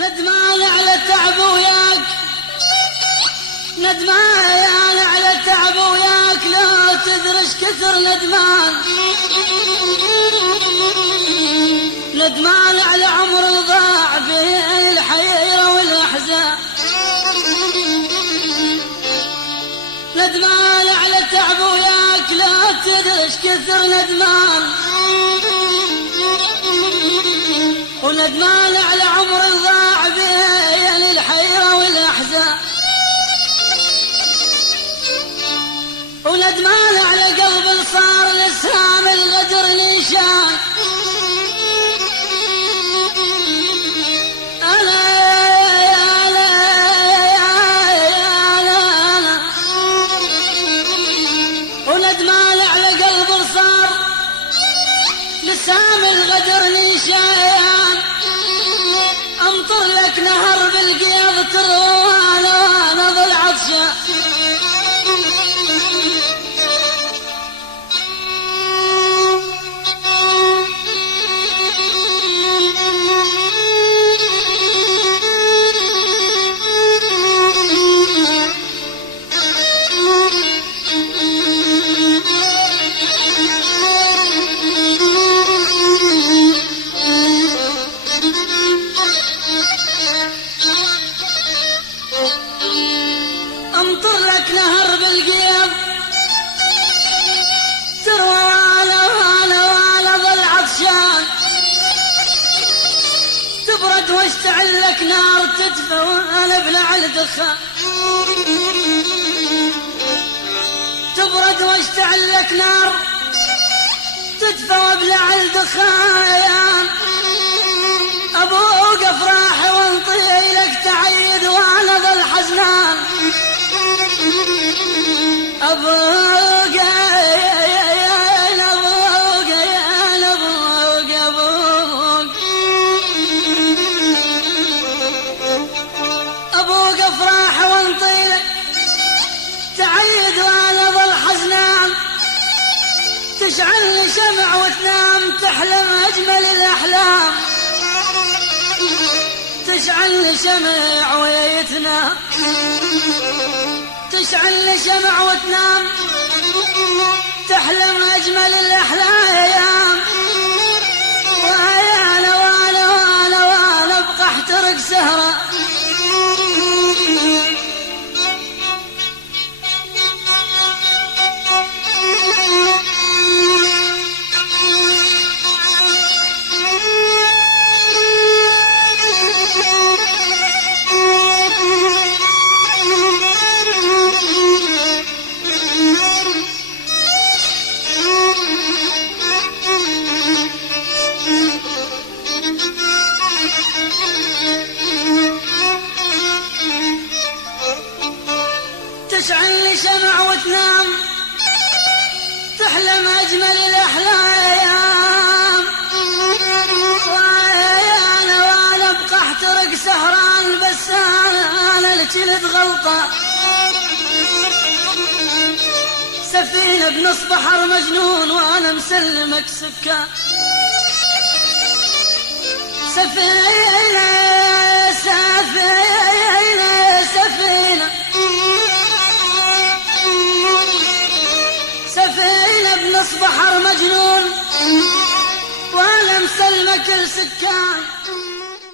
ندمان على تعب وياك، ندمان على تعب وياك، لا تدرش كثر ندمان. ندمان على عمر ضاع به الحيرة والأحزان. ندمان على تعب وياك، لا تدرش كثر ندمان. وندمان على عمر ضاع بين الحيرة والأحزان. وندمان على قلب صار لسام الغدر نشان. وندمان على قلب صار لسام الغدر نشان. امطر لك نهر بالقيض تروى وانا ظل عطشان. امطر لك نهر بالقيض تروى وانا ظل عطشان. تبرد واشتعل لك نار تدفى وانا ابلع الدخان. تبرد واشتعل لك نار تدفى وابلع الدخان. ابوك افراح وانطي لك تعيد وانا ظل حزنان. ابوك ابوك افراح وانطي لك تعيد وانا ظل حزنان. تشعل شمع وتنام تحلم اجمل الاحلام. تشعل شمع ويتنام، تشعل شمع وتنام تحلم اجمل الاحلام. وانا وانا وانا وانا ابقى احترق سهره. تشعل شمع وتنام تحلم اجمل الاحلام. وانا ابقى احترق سهران بس انا الجلد غلطه. سفينه بنص بحر مجنون وانا مسلمك سكان. سفينه سفينه سفينه سفينة بنص بحر مجنون وانا مسلمك السكان.